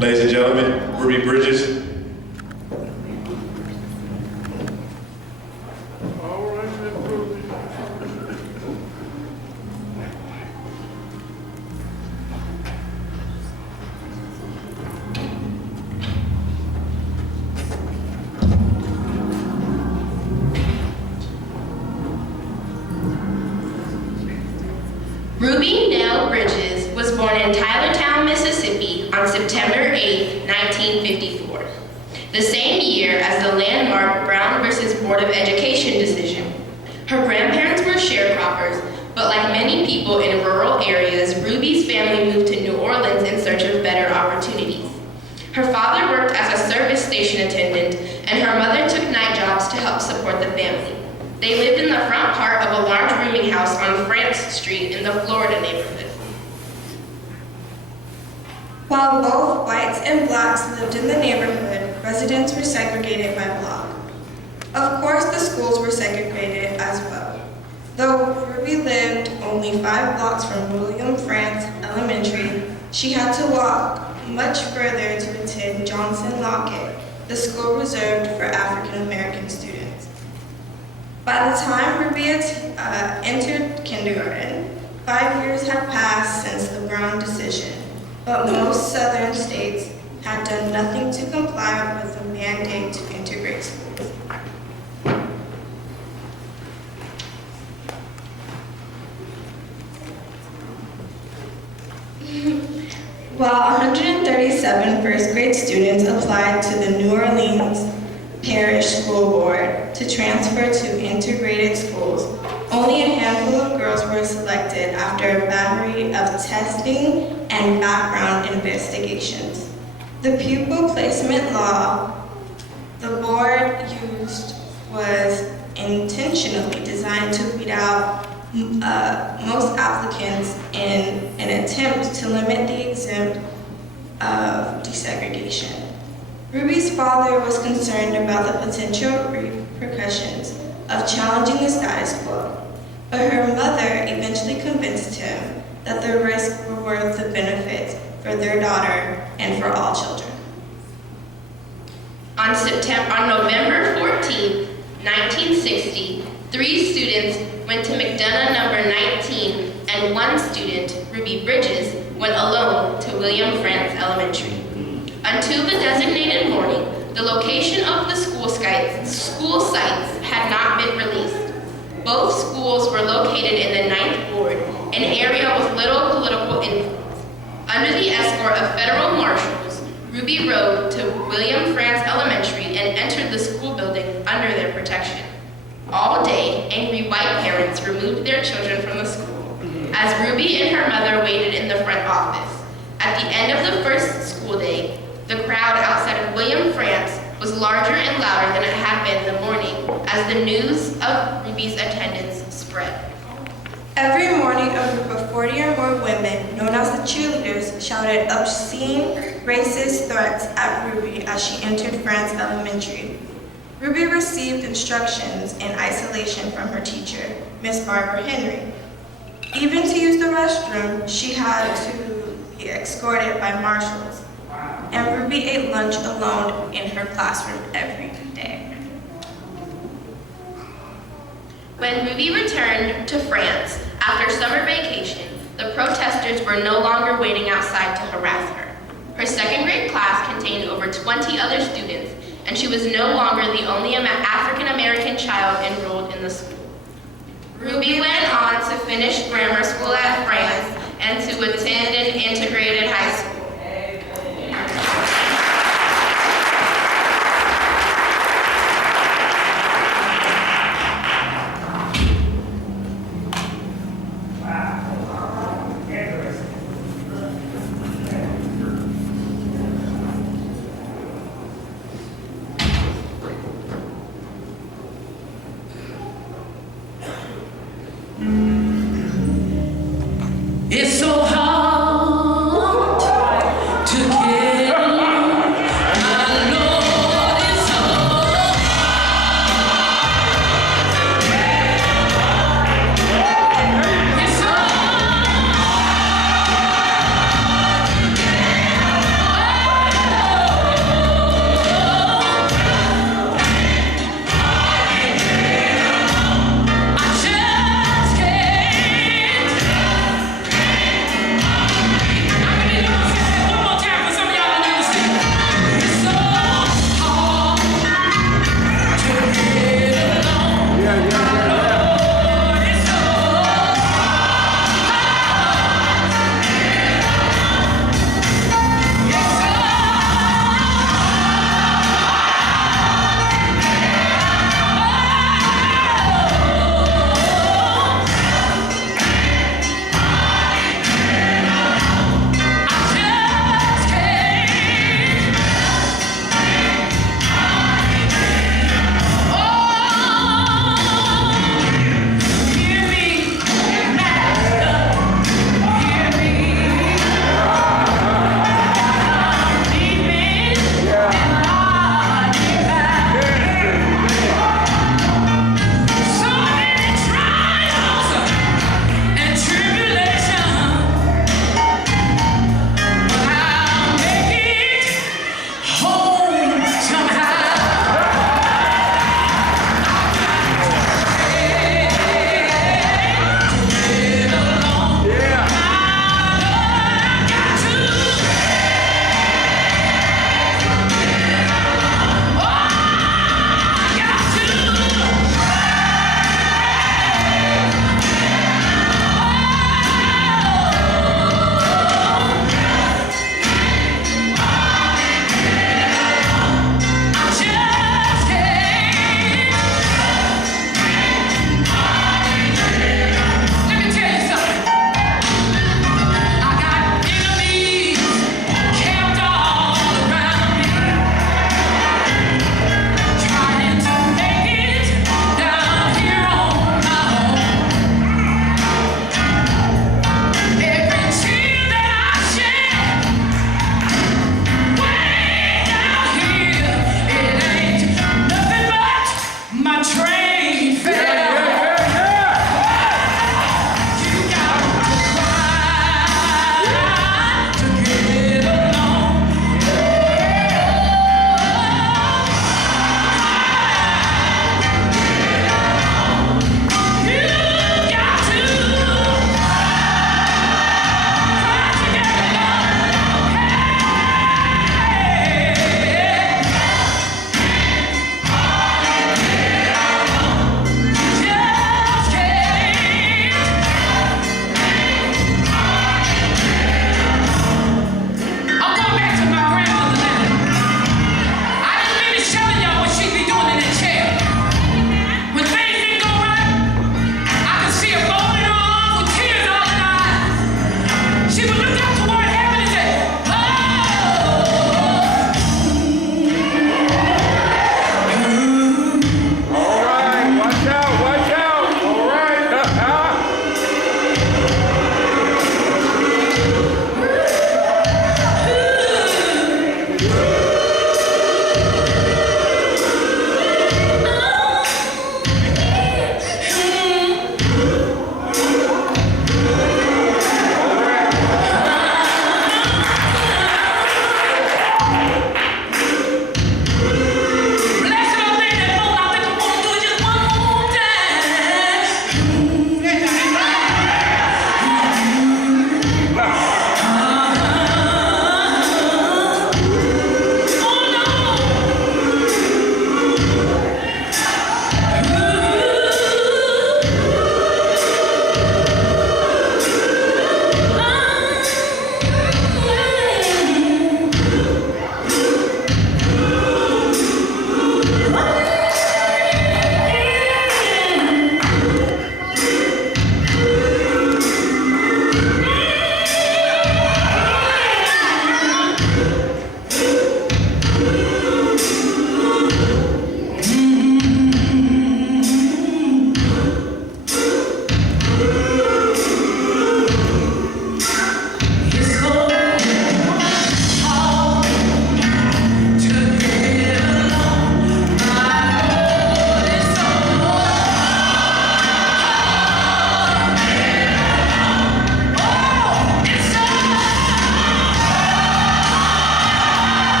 Ladies and gentlemen, Ruby Bridges. Ruby Nell Bridges was born in Tylertown, Mississippi on September 8, 1954, the same year as the landmark Brown versus Board of Education decision. Her grandparents were sharecroppers, but like many people in rural areas, Ruby's family moved to New Orleans in search of better opportunities. Her father worked as a service station attendant, and her mother took night jobs to help support the family. They lived in the front part of a large rooming house on France Street in the Florida neighborhood. While both whites and blacks lived in the neighborhood, residents were segregated by block. Of course, the schools were segregated as well. Though Ruby lived only 5 blocks from William France Elementary, she had to walk much further to attend Johnson Lockett, the school reserved for African American students. By the time Ruby entered kindergarten, 5 years had passed since the Brown decision, but most southern states had done nothing to comply with the mandate to integrate schools. While 137 first grade students applied to the New Orleans Parish School Board to transfer to integrated schools, only a handful of girls were selected after a battery of testing and background investigations. The pupil placement law the board used was intentionally designed to weed out most applicants in an attempt to limit the exempt of desegregation. Ruby's father was concerned about the potential repercussions of challenging the status quo, but her mother eventually convinced him that the risks were worth the benefits for their daughter and for all children. On November 14, 1960, 3 students went to McDonough number 19, and 1 student, Ruby Bridges, went alone to William France Elementary. Until the designated morning, the location of the school sites had not been released. Both schools were located in the 9th Ward, an area with little political influence. Under the escort of federal marshals, Ruby rode to William France Elementary and entered the school building under their protection. All day, angry white parents removed their children from the school, as Ruby and her mother waited in the front office. At the end of the first school day, the crowd outside of William France was larger and louder than it had been the morning as the news of Ruby's attendance spread. Every morning, a group of 40 or more women, known as the cheerleaders, shouted obscene, racist threats at Ruby as she entered France Elementary. Ruby received instructions in isolation from her teacher, Miss Barbara Henry. Even to use the restroom, she had to be escorted by marshals. And Ruby ate lunch alone in her classroom every day. When Ruby returned to France after summer vacation, the protesters were no longer waiting outside to harass her. Her 2nd grade class contained over 20 other students, and she was no longer the only African American child enrolled in the school. Ruby went on to finish grammar school at France and to attend an integrated high school. It's so hard to get. I know it's Woo!